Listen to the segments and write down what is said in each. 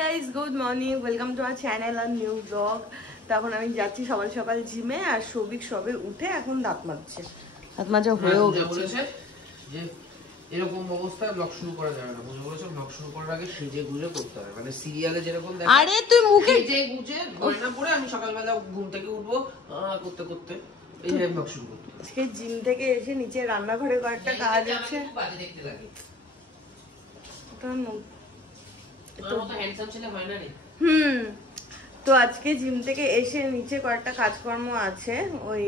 Guys, good morning, welcome to our channel আর new blog. তো এখন আমি যাচ্ছি সকাল সকাল জিমে, আর সবিক সবে উঠে এখন দাঁত মাজছে। দাঁত মাজা হয়েও গেছে। যে এরকম অবস্থায় ব্লগ শুরু করা যাবে না, বুঝে বলেছে ব্লগ শুরু করার আগে সেজে গুজে করতে হবে, মানে সিরিয়ালে যেরকম দেখো। আরে তুই মুখে সেজে গুজে গয়না পরে আমি সকালবেলা ঘুম থেকে উঠবো করতে করতে এই যে ব্লগ শুরু করতে। আজকে জিম থেকে এসে নিচে রান্নাঘরে কয়েকটা কাজ আছে। বাজে দেখতে লাগে তো আজকে জিম থেকে এসে নিচে কয়েকটা কাজকর্ম আছে, ওই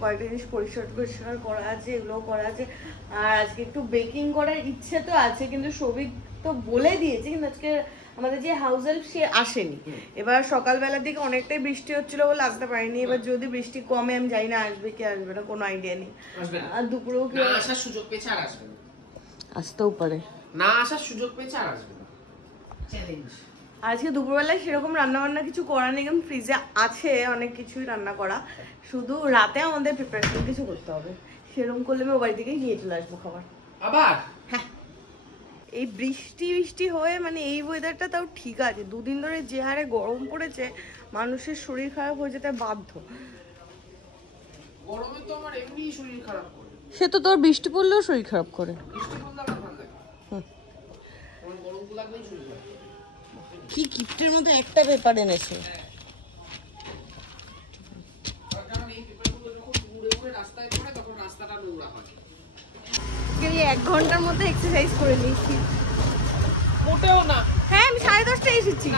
কয়েকটা জিনিস পরিষ্কার করা আছে, এগুলো করা আছে। আর আজকে একটু বেকিং করার ইচ্ছে তো আছে, কিন্তু সবিক তো বলে দিয়েছে, কিন্তু আজকে আমাদের যে হাউস হেল্প সে আসেনি। এবার সকালবেলার দিকে অনেকটাই বৃষ্টি হচ্ছিল বলে আসতে পারিনি। এবার যদি বৃষ্টি কমে আমি জানি না আসবে কি আসবে না, কোনো আইডিয়া নেই। আর দুপুরেও কি আসার সুযোগ পেয়েছে আর আসবে না, আসতেও পারে না আসার সুযোগ পেয়েছে আর আসবে না, চ্যালেঞ্জ। আজকে দুপুরবেলায় সেরকম রান্না বান্না কিছু করা নেই, কারণ ফ্রিজে আছে অনেক কিছুই রান্না করা। শুধু রাতে আমাদের প্রিপারেশন কিছু করতে হবে, সেরকম করলে আমি ও বাড়ি থেকেই নিয়ে চলে আসবো খাবার। আবার হ্যাঁ, এই বৃষ্টি হয়ে মানে এই ওয়েদারটা তাও ঠিক আছে। দুদিন ধরে যে হারে গরম পড়েছে, মানুষের শরীর খারাপ হয়ে যেতে বাধ্য। গরমে তো আমার এমনি শরীর খারাপ করে। সে তো তোর বৃষ্টি পড়লেও শরীর খারাপ করে। বৃষ্টি পড়লে আমার ভালো লাগে, আমার গরম লাগলেই শরীর খারাপ। কি গিফটের মধ্যে একটা পেপার এনেছে। এক ঘন্টার মধ্যে এক্সারসাইজ করে নিয়েছি। মোটেও না। হ্যাঁ, আমি 10:30টায় এসেছি।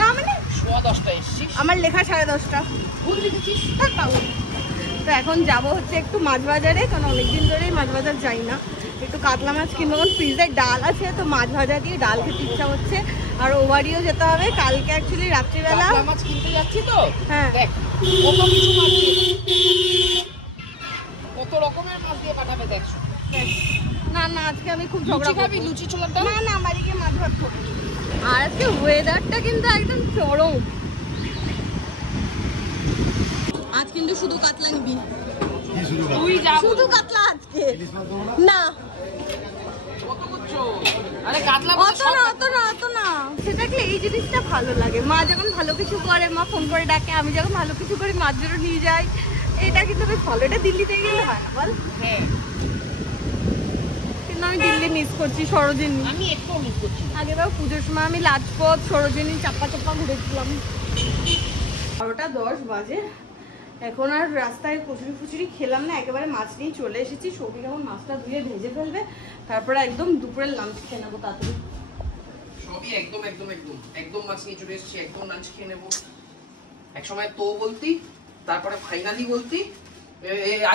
না মানে 10:15 এসেছি, আমার লেখা 10:30টা। ভুল লিখেছিস। তো এখন যাব হচ্ছে একটু মাছ বাজারে, কারণ অনেকদিন ধরেই মাছ বাজার যাই না। একটু কাতলা মাছ কিনবো, কারণ ফ্রিজে ডাল আছে, তো মাছ ভাজা দিয়ে ডাল খেতে ইচ্ছা হচ্ছে। আর ও বাড়িও যেতে হবে কালকে, অ্যাকচুয়ালি রাত্রিবেলা মাছ কিনতে যাচ্ছি তো। হ্যাঁ, দেখ কত কিছু মাছ দিয়ে, কত রকমের মাছ দিয়ে পাঠাবে দেখ। না না, আজকে আমি খুব লুচি ঝগড়া খাবি, করবো। লুচি ছোলার দাও। না না, বাড়ি গিয়ে মাছ ভাত খাবো। আর আজকে ওয়েদারটা কিন্তু একদম চরম। আজ কিন্তু শুধু কাতলা নিবি। তুই যা শুধু কাতলা আজকে না। কত করছো? আরে কাতলা অত না সেটাকে এই জিনিসটা ভালো লাগে। মা যখন ভালো কিছু করে, মা ফোন করে ডাকে, আমি যখন ভালো কিছু করি মাছ জন্য নিয়ে যাই। এটা কিন্তু বেশ ভালো। এটা দিল্লিতে গেলে হয় না বল? হ্যাঁ, কিন্তু আমি দিল্লি মিস করছি, সরোজিনী। আমি একটু মিস করছি। আগেবার পুজোর সময় আমি লাজপত, সরোজিনী চাপ্পা ঘুরেছিলাম। 12:10 বাজে। এখন আর রাস্তায় কচুরি খেলাম না, একেবারে মাছ নিয়ে চলে এসেছি। সবিক এখন মাছটা ধুয়ে ভেজে ফেলবে, তারপরে একদম দুপুরের লাঞ্চ খেয়ে নেবো তাড়াতাড়ি। সবই একদম মাছ নিয়ে চলে এসেছি, একদম লাঞ্চ খেয়ে নেবো। এক সময় তো বলতি, তারপরে ফাইনালি বলতি,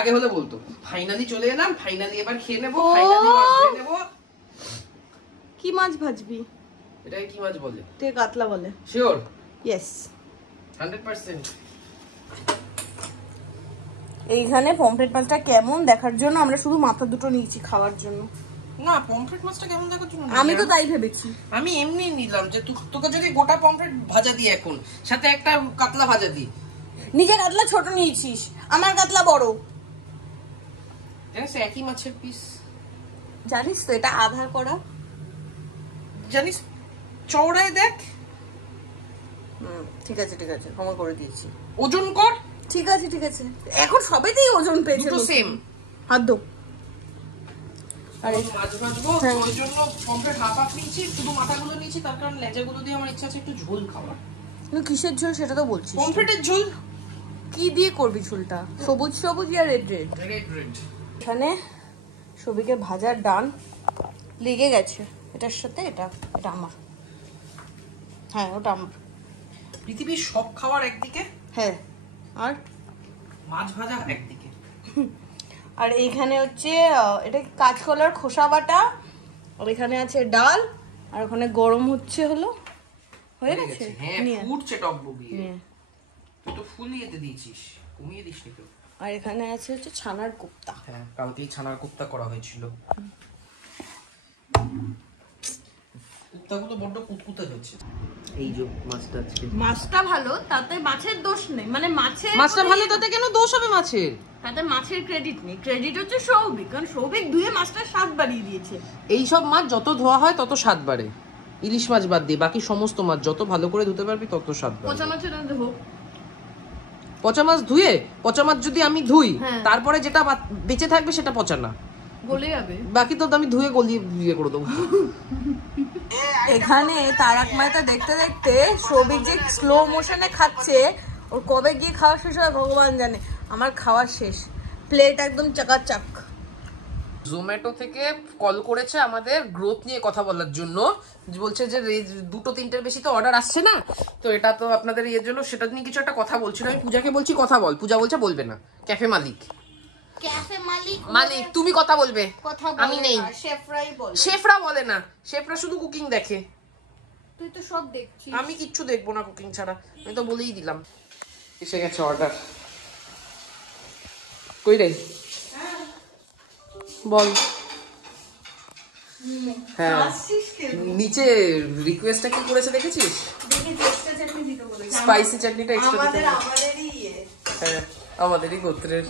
আগে হলে বলতো ফাইনালি চলে এলাম, ফাইনালি এবার খেয়ে নেবো, ফাইনালি মাছ খেয়ে নেবো। কি মাছ ভাজবি? এটাকে কি মাছ বলে? তুই কাতলা বলে। শিওর? ইয়েস, 100%। এইখানে পমফ্রেট মাছটা কেমন দেখার জন্য আমরা শুধু মাথা দুটো নিয়েছি খাওয়ার জন্য। না, পমফ্রেট মাছটা কেমন দেখার জন্য আমি তো তাই ভেবেছি। আমি এমনি নিলাম যে তোকে যদি গোটা পমফ্রেট ভাজা দিই, এখন সাথে একটা কাতলা ভাজা দিই। নিজে কাতলা ছোট নিয়েছিস, আমার কাতলা বড়। জানিস একই মাছের পিস, জানিস তো এটা আধার করা। জানিস চওড়ায় দেখ। ঠিক আছে ক্ষমা করে দিয়েছি। ওজন কর। ঠিক আছে এখন সবেতেই ওজন পেয়েছে। দুটো সেম। হাত দো। আরে মাছ ভাজবো, ওই জন্য পমফ্রেট হাফ নিয়েছি, শুধু মাথাগুলো নিয়েছি, তার কারণ লেজাগুলো দিয়ে আমার ইচ্ছা আছে একটু ঝোল খাওয়ার। তুই কিসের ঝোল সেটা তো বলছিস? পমফ্রেটের ঝোল। কি দিয়ে করবি ঝোলটা? সবুজ আর রেড। এখানে সবিকে ভাজার ডান লেগে গেছে এটার সাথে। এটা আমার। হ্যাঁ, ওটা আমার। পৃথিবীর সব খাবার একদিকে, হ্যাঁ, আর মাছ ভাজা একদিকে। আর এইখানে হচ্ছে এটা কাঁচকলার খোসা বাটা, আর এখানে আছে ডাল, আর ওখানে গরম হচ্ছে হলো হয়ে গেছে। হ্যাঁ, ফুটছে টকবগি। তুই তো ফুলিয়ে দিয়েছিস, কমিয়ে দিসনি তো। আর এখানে আছে হচ্ছে ছানার কোপ্তা। হ্যাঁ, কালকেই ছানার কোপ্তা করা হয়েছিল। কোপ্তাগুলো বড্ড কুতকুতে হচ্ছে। এই যে মাছটা ভালো, তাতে মাছের দোষ নেই। মানে মাছটা ভালো, তাতে কেন দোষ হবে মাছের? তাতে মাছের ক্রেডিট নেই, ক্রেডিট হচ্ছে সৌভিক, কারণ সৌভিক ধুয়ে মাছটা স্বাদ বাড়িয়ে দিয়েছে। এই সব মাছ যত ধোয়া হয় তত স্বাদ বাড়ে। ইলিশ মাছ বাদ দিয়ে বাকি সমস্ত মাছ যত ভালো করে ধুতে পারবি তত স্বাদ পাবি। পচা মাছের দেবো, পচা মাছ ধুয়ে, পচা মাছ যদি আমি ধুই তারপরে যেটা বেঁচে থাকবে সেটা পচা না, গলে যাবে, বাকি তো আমি ধুয়ে গলিয়ে ইয়ে করে দেবো। এখানে তারক মেহতা দেখতে দেখতে সবিক যে স্লো মোশনে খাচ্ছে, ওর কবে গিয়ে খাওয়া শেষ হয় ভগবান জানে। আমার খাওয়া শেষ, প্লেট একদম চাকাচাক। জোম্যাটো থেকে কল করেছে আমাদের গ্রোথ নিয়ে কথা বলার জন্য, বলছে যে 2-3টের বেশি তো অর্ডার আসছে না, তো এটা তো আপনাদের ইয়ের জন্য, সেটা নিয়ে কিছু একটা কথা বলছিল। আমি পূজাকে বলছি কথা বল, পূজা বলছে বলবে না। ক্যাফে মালিক, মালিক তুমি কথা বলবে, আমি নেই। শেফরা বলে না, শেফরা শুধু কুকিং দেখে। তুই তো সব দেখছিস, আমি কিচ্ছু দেখবো না কুকিং ছাড়া, আমি তো বলেই দিলাম। এসে গেছে অর্ডার, কই রে বল। হ্যাঁ নিচে রিকোয়েস্টটা কি করেছে দেখেছিস? স্পাইসি চাটনিটা এক্সট্রা দিতে হবে। হ্যাঁ আমাদেরই গোত্রের।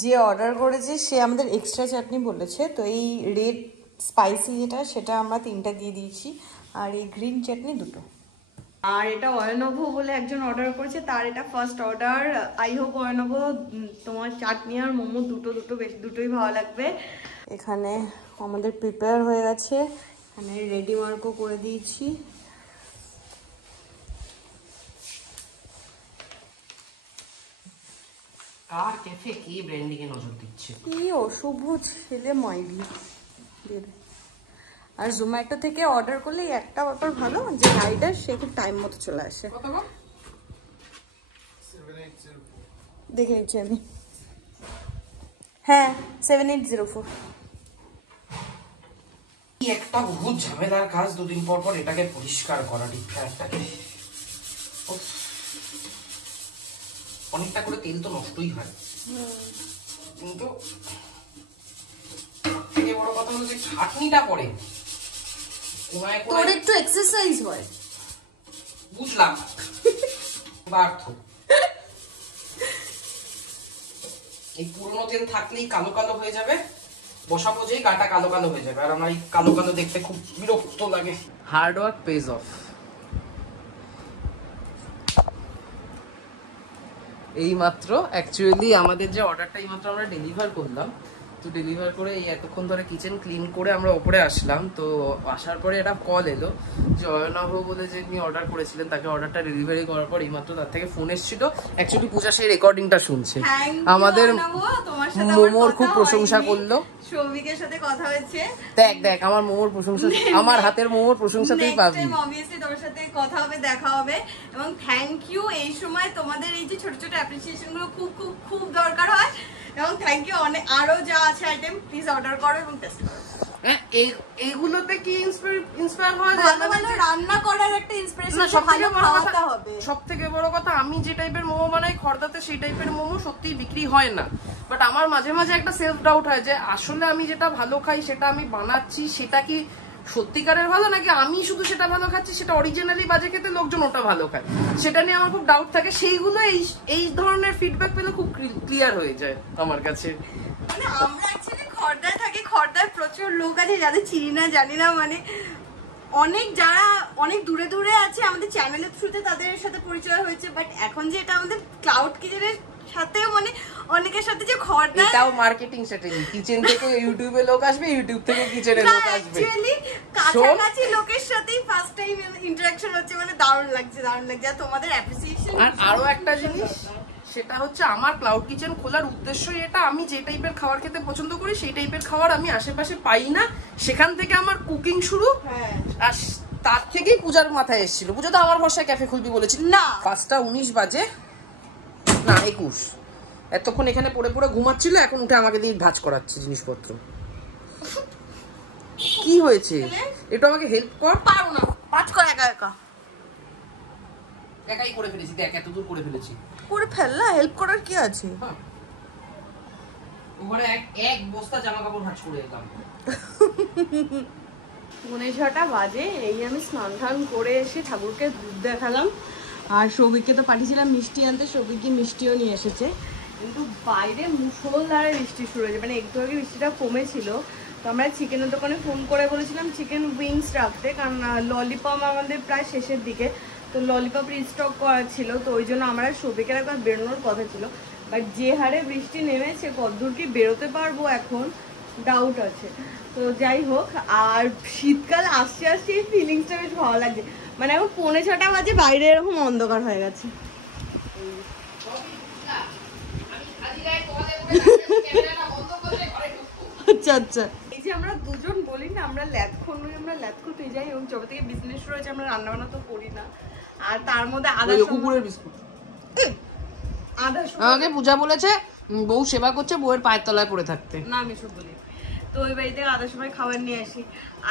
যে অর্ডার করেছে সে আমাদের এক্সট্রা চাটনি বলেছে, তো এই রেড স্পাইসি যেটা সেটা আমরা 3টা দিয়ে দিয়েছি, আর এই গ্রিন চাটনি 2টো। আর এটা অয়নভ বলে একজন অর্ডার করেছে, তার এটা ফার্স্ট অর্ডার। আই হোপ অয়নভ তোমার চাটনি আর মোমো দুটো বেশি, দুটোই ভালো লাগবে। এখানে আমাদের প্রিপেয়ার হয়ে গেছে, এখানে রেডি মার্কও করে দিয়েছি। আর ক্যাফে কি ব্র্যান্ডিং এ নজর দিচ্ছে, কি অশুভ ছেলে মাইরি। আর জোম্যাটো থেকে অর্ডার করলে একটা ব্যাপার ভালো, যে রাইডার সে খুব টাইম মতো চলে আসে। দেখে নিচ্ছি আমি, হ্যাঁ 7804। একটা বহুত ঝামেলার কাজ 2 দিন পর পর এটাকে পরিষ্কার করা, ঠিকঠাকটাকে অনেকটা করে তেল তো নষ্টই হয়, কিন্তু সবথেকে বড় কথা হলো যে ছাটনিটা পড়ে তোর একটু এক্সারসাইজ হয়, বুঝলাম বার্থ। এই পুরনো তেল থাকলেই কালো কালো হয়ে যাবে, বসাবো যেই গাটা কালো কালো হয়ে যাবে, আর আমার এই কালো কালো দেখতে খুব বিরক্ত লাগে। Hard work page of. এইমাত্র অ্যাকচুয়ালি আমাদের যে অর্ডারটা এইমাত্র আমরা ডেলিভার করলাম, তো ডেলিভার করে এই এতক্ষণ ধরে কিচেন ক্লিন করে আমরা ওপরে আসলাম। তো আসার পরে একটা কল এলো যে অয়নভ বলে যে যিনি অর্ডার করেছিলেন তাকে অর্ডারটা ডেলিভারি করার পর এইমাত্র তার থেকে ফোন এসেছিল। অ্যাকচুয়ালি পূজা সেই রেকর্ডিংটা শুনছে, আমাদের মোমোর খুব প্রশংসা করলো। সৌভিকের সাথে কথা হয়েছে, দেখ আমার মোমোর প্রশংসা, আমার হাতের মোমোর প্রশংসাতেই পাবি। অবভিয়াসলি তোমার সাথে কথা হবে, দেখা হবে, এবং থ্যাংক ইউ। এই সময় তোমাদের এই যে ছোট ছোট অ্যাপ্রিসিয়েশন গুলো খুব খুব খুব দরকার হয়, এবং থ্যাংক ইউ। অনেক আরো যা আছে আইটেম প্লিজ অর্ডার করো এবং টেস্ট করো। এইগুলোতে কি ইন্সপায়ার হয়, ভালো ভালো রান্না করার একটা ইন্সপিরেশন, সবথেকে বড় কথা আমি যে টাইপের মোমো বানাই খড়দাতে সেই টাইপের মোমো সত্যিই বিক্রি হয় না। বাট আমার মাঝে মাঝে একটা সেলফ ডাউট হয় যে আসলে আমি যেটা ভালো খাই সেটা আমি বানাচ্ছি, সেটা কি সত্যিকারের ভালো, নাকি আমি শুধু সেটা ভালো খাচ্ছি, সেটা অরিজিনালি বাজে খেতে লোকজন ওটা ভালো খায়, সেটা নিয়ে আমার খুব ডাউট থাকে। সেইগুলো এই ধরনের ফিডব্যাক পেলে খুব ক্লিয়ার হয়ে যায় আমার কাছে। মানে আমরা অ্যাকচুয়ালি খড়দায় থাকি, খড়দায় প্রচুর লোক আছে যাদের চিনি না জানি না, মানে অনেক যারা অনেক দূরে দূরে আছে আমাদের চ্যানেলের থ্রুতে তাদের সাথে পরিচয় হয়েছে, বাট এখন যে এটা আমাদের ক্লাউড কিচেনের সাথে মানে অনেকের সাথে যে খড়দা, এটাও মার্কেটিং স্ট্র্যাটেজি। কিচেন থেকে ইউটিউবে লোক আসবে, ইউটিউব থেকে কিচেনে লোক আসবে, অ্যাকচুয়ালি কাছাকাছি লোকের সাথেই ফার্স্ট টাইম ইন্টারঅ্যাকশন হচ্ছে, মানে দারুণ লাগছে দারুণ লাগছে। আর তোমাদের অ্যাপ্রিসিয়েশন। আর আরো একটা জিনিস, সেটা হচ্ছে আমার ক্লাউড কিচেন খোলার উদ্দেশ্যই এটা, আমি যে টাইপের খাবার খেতে পছন্দ করি সেই টাইপের খাবার আমি আশেপাশে পাই না, সেখান থেকে আমার কুকিং শুরু। আর তার থেকেই পূজার মাথায় এসেছিল, পূজা তো আমার ভরসায় ক্যাফে খুলবি বলেছিল না। 5টা 19 বাজে, না 21, এতক্ষণ এখানে পড়ে পড়ে ঘুমাচ্ছিল, এখন উঠে আমাকে দিয়ে ভাঁজ করাচ্ছে জিনিসপত্র। কি হয়েছে একটু আমাকে হেল্প কর। পারো না, ভাঁজ কর একা একা। একাই করে ফেলেছি, দেখ এত দূর করে ফেলেছি। করে ফেললা, হেল্প করার কি আছে? ওখানে এক বস্তা জামা কাপড় ভাঁজ করে এলাম। 6:30 বাজে, এই আমি স্নান ধান করে এসে ঠাকুরকে দুধ দেখালাম, আর সৌভিককে তো পাঠিয়েছিলাম মিষ্টি আনতে, সৌভিককে মিষ্টিও নিয়ে এসেছে। কিন্তু বাইরে মুষলধারে বৃষ্টি শুরু হয়েছে, মানে একটু আগে বৃষ্টিটা কমেছিল, তো আমরা চিকেনের দোকানে ফোন করে বলেছিলাম চিকেন উইংস রাখতে, কারণ ললিপপ আমাদের প্রায় শেষের দিকে, তো ললিপপ রিস্টক করা ছিল, তো ওই জন্য আমরা সবিকের একবার বেরোনোর কথা ছিল। বাট যে হারে বৃষ্টি নেমেছে কতদূর কি বেরোতে পারবো এখন ডাউট আছে। তো যাই হোক, আর শীতকাল আসছে আসছে এই ফিলিংসটা বেশ ভালো লাগছে। মানে এখন 5:45 বাজে, বাইরে এরকম অন্ধকার হয়ে গেছে। আচ্ছা আচ্ছা, এই যে আমরা দুজন বলি না আমরা ল্যাথখন নই, আমরা ল্যাথখতে যাই, এবং যবে থেকে বিজনেস রয়েছে আমরা রান্না বান্না তো করি না। আর তার মধ্যে কুকুরের বিস্কুট আমাকে পূজা বলেছে বউ সেবা করছে, বউয়ের পায়ের তলায় পড়ে থাকতে। না আমি সব বলি। তো ওই বাড়ি থেকে আধার সময় খাবার নিয়ে আসি।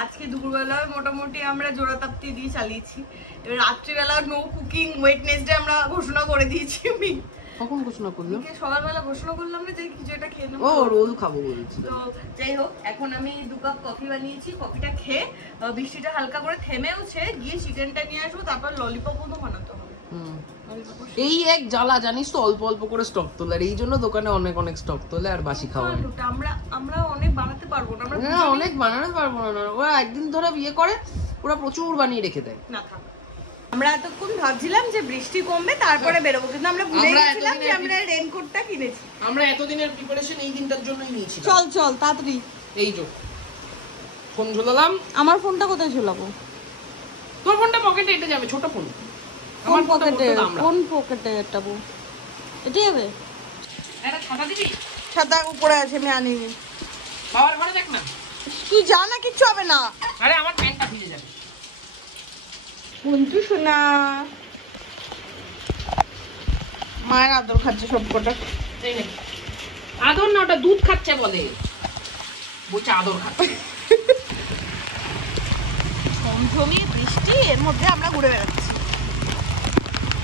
আজকে দুপুরবেলা মোটামুটি আমরা জোড়া তাপ্তি দিয়ে চালিয়েছি। এবার রাত্রিবেলা নো কুকিং ওয়েডনেসডে আমরা ঘোষণা করে দিয়েছি। আমি কখন ঘোষণা করলাম? সকালবেলা ঘোষণা করলাম না যে কিছু একটা খেয়ে নেবো। ও রোল খাবো বলেছি। তো যাই হোক, এখন আমি 2 কাপ কফি বানিয়েছি। কফিটা খেয়ে বৃষ্টিটা হালকা করে থেমেওছে, গিয়ে চিকেনটা নিয়ে আসবো, তারপর ললিপপও তো বানাতে হবে। এই এক জ্বালা জানিস তো, অল্প অল্প করে স্টক তোলে, আর এই জন্য দোকানে অনেক অনেক স্টক তোলে আর বাসি খাওয়া। আমরা অনেক বানাতে পারবো না, আমরা অনেক বানাতে পারবো না। ওরা একদিন ধরে বিয়ে করে, ওরা প্রচুর বানিয়ে রেখে দেয়। না থাক, আমরা এতক্ষণ ভাবছিলাম যে বৃষ্টি কমবে তারপরে বেরোবো, কিন্তু আমরা ভুলে গেছিলাম যে আমরা রেইনকোটটা কিনেছি। আমরা এতদিনের প্রিপারেশন এই দিনটার জন্যই নিয়েছি। চল চল তাড়াতাড়ি। এই যে ফোন ঝোলালাম। আমার ফোনটা কোথায় ঝোলাবো? তোর ফোনটা পকেটে এটে যাবে, ছোট ফোন। কোন পকেটে? কোন পকেটে এটাবো? এটাই হবে। একটা ছাতা দিবি? ছাতা উপরে আছে, আমি আনিনি। বাবার ঘরে দেখ না। তুই যা না, কিচ্ছু হবে না। আরে আমার প্যান্টটা ভিজে যাবে। বন্ধু শোনা, মায়ের আদর খাচ্ছে সব কটা। আদর না, ওটা দুধ খাচ্ছে বলে। বলছে আদর খাচ্ছে। ঝমঝমিয়ে বৃষ্টি, এর মধ্যে আমরা ঘুরে বেড়াচ্ছি।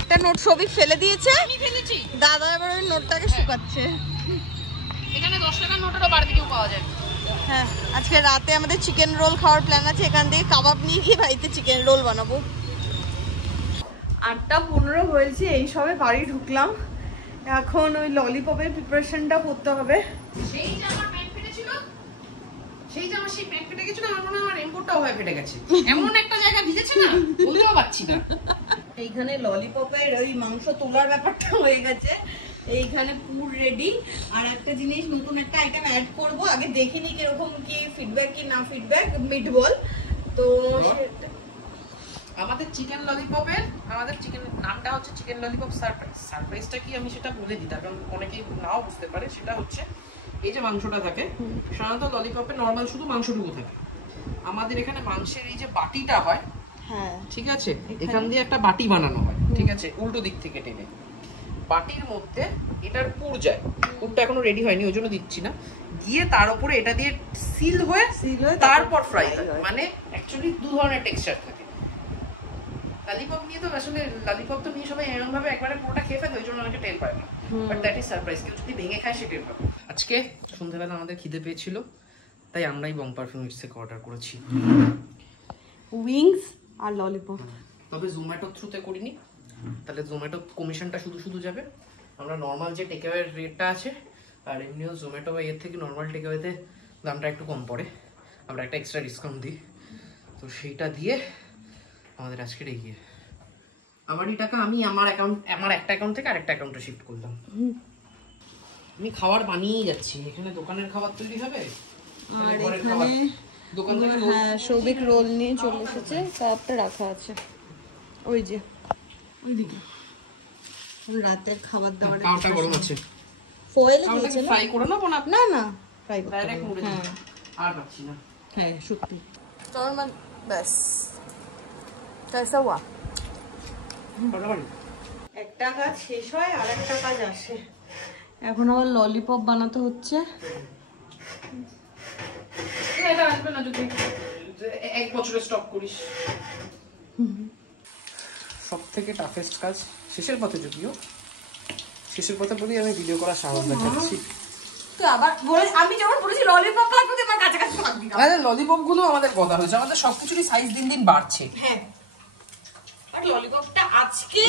একটা নোট সবই ফেলে দিয়েছে, আমি ফেলেছি। দাদা এবার ওই নোটটাকে শুকাচ্ছে। এখানে 10 টাকার নোটেরও বাড়তি কেউ পাওয়া যায়। হ্যাঁ, আজকে রাতে আমাদের চিকেন রোল খাওয়ার প্ল্যান আছে। এখান থেকে কাবাব নিয়ে গিয়ে বাড়িতে চিকেন রোল বানাবো। 8:15 হয়েছে, এই সবে বাড়ি ঢুকলাম। এখন ওই ললিপপের প্রিপারেশনটা করতে হবে। সেই যে আমার প্যান্ট ফেটেছিল, সেই প্যান্ট ফেটে গেছিল, আমার মনে হয় আমার রেইনকোটটাও হয়ে ফেটে গেছে। এমন একটা জায়গা ভিজেছে না, বলতেও পারছি না। এইখানে ললিপপের ওই মাংস তোলার ব্যাপারটা হয়ে গেছে। এইখানে পুর রেডি। আর একটা জিনিস, নতুন একটা আইটেম অ্যাড করব, আগে দেখিনি কিরকম কি ফিডব্যাক কি না ফিডব্যাক। মিটবল তো আমাদের চিকেন ললিপপের, আমাদের চিকেনের নামটা হচ্ছে চিকেন ললিপপ সারপ্রাইজ। সারপ্রাইজটা কি আমি সেটা বলে দিই, কারণ অনেকেই নাও বুঝতে পারে। সেটা হচ্ছে এই যে মাংসটা থাকে, সাধারণত ললিপপে নর্মাল শুধু মাংসটুকু থাকে। আমাদের এখানে মাংসের এই যে বাটিটা হয়, হ্যাঁ ঠিক আছে, এখান দিয়ে একটা বাটি বানানো হয়, ঠিক আছে, উল্টো দিক থেকে টেনে। বাটির মধ্যে এটার পুর যায়। পুরটা এখনো রেডি হয়নি, ওই জন্য দিচ্ছি না। গিয়ে তার উপরে এটা দিয়ে সিল হয়ে তারপর ফ্রাই হয়। মানে অ্যাকচুয়ালি 2 ধরনের টেক্সচার থাকে। ললিপপ নিয়ে তো আসলে ললিপপ তো নিয়ে সবাই এরকম ভাবে একবারে পুরোটা খেয়ে ফেলে, ওই জন্য অনেকে টের পায় না। বাট দ্যাট ইজ সারপ্রাইজ, কেউ যদি ভেঙে খায় সে টের পাবে। আজকে সন্ধ্যাবেলা আমাদের খিদে পেয়েছিল, তাই আমরাই বম্পার ফিল্মস থেকে অর্ডার করেছি উইংস আর ললিপপ। তবে জোম্যাটো থ্রুতে করিনি, তাহলে জোম্যাটো কমিশনটা শুধু শুধু যাবে। আমরা নর্মাল যে টেকঅ্যাওয়ের রেটটা আছে, আর এমনিও জোম্যাটো বা এর থেকে নর্মাল টেকঅ্যাওয়েতে দামটা একটু কম পড়ে, আমরা একটা এক্সট্রা ডিসকাউন্ট দিই। তো সেইটা দিয়ে আমাদের আজকের এগিয়ে আমারই টাকা আমি আমার একটা অ্যাকাউন্ট থেকে আরেকটা অ্যাকাউন্টে শিফট করলাম। আমি খাবার বানিয়েই যাচ্ছি। এখানে দোকানের খাবার তৈরি হবে, আর এখানে দোকান থেকে হ্যাঁ সৌভিক রোল নিয়ে চলে এসেছে, কাপটা রাখা আছে ওই যে ওইদিকে। রাতের খাবার দাবার কাউটা গরম আছে, ফয়েলে দিয়েছে না, ফ্রাই করে নেবো না? না না ফ্রাই করতে ডাইরেক্ট মুড়ে হ্যাঁ আর পাচ্ছি না। হ্যাঁ সত্যি তোর মান বাস कैसा हुआ? একটা কাজ শেষ হয় আর একটা কাজ আসে। এখন আবার ললিপপ বানাতে হচ্ছে। এটা আসবে না যদি 1 বছরে স্টপ করিস। সব থেকে টাফেস্ট কাজ শেষের পথে, যদিও শেষের পথে বলি আমি ভিডিও করার সাহস দেখাচ্ছি। তো আবার বলে আমি যখন বলেছি ললিপপ লাগবে তোমার কাছে কাছে থাকবি না। আরে ললিপপ গুলো আমাদের কথা হয়েছে, আমাদের সবকিছুরই সাইজ দিন দিন বাড়ছে। হ্যাঁ, আর ললিপপটা আজকে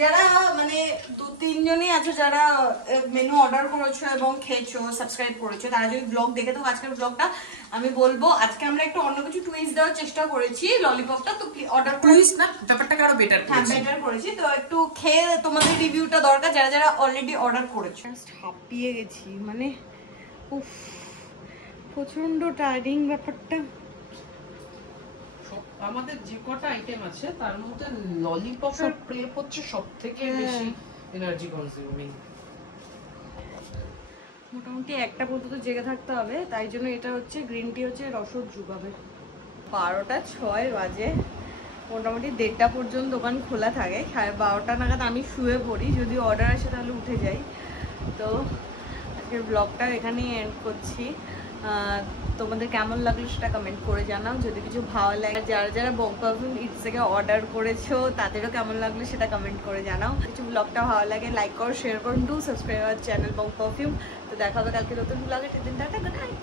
যারা মানে 2-3 জনই আছে যারা মেনু অর্ডার করেছো এবং খেয়েছো, সাবস্ক্রাইব করেছো, তারা যদি ব্লগ দেখে থাকো আজকের ব্লগটা, আমি বলবো আজকে আমরা একটু অন্য কিছু টুইস্ট দেওয়ার চেষ্টা করেছি ললিপপটা, তো অর্ডার টুইস্ট না, ব্যাপারটাকে আরো বেটার হ্যাঁ করেছি। বেটার করেছি। তো একটু খেয়ে তোমাদের রিভিউটা দরকার যারা যারা অলরেডি অর্ডার করেছো। হাঁপিয়ে গেছি, মানে উফ প্রচন্ড টায়ারিং ব্যাপারটা। আমাদের যে কটা আইটেম আছে তার মধ্যে ললিপপ আর ক্রেপ হচ্ছে সবথেকে বেশি এনার্জি কনজিউমিং। মোটামুটি 1টা পর্যন্ত জেগে থাকতে হবে, তাই জন্য এটা হচ্ছে গ্রিন টি হচ্ছে রসদ যুগাবে। 12টা 6 বাজে, মোটামুটি 1:30 পর্যন্ত দোকান খোলা থাকে। 12:30 নাগাদ আমি শুয়ে পড়ি, যদি অর্ডার আসে তাহলে উঠে যাই। তো আজকের ব্লগটা এখানেই এন্ড করছি। তোমাদের কেমন লাগলো সেটা কমেন্ট করে জানাও, যদি কিছু ভালো লাগে। যারা যারা বং পারফিউম ইটস থেকে অর্ডার করেছো তাদেরও কেমন লাগলো সেটা কমেন্ট করে জানাও। কিছু ব্লগটা ভালো লাগে লাইক করো, শেয়ার করুন, do subscribe our channel Bong perfume. তো দেখা হবে কালকে নতুন ব্লগে, সেদিন টাটা, গুড নাইট।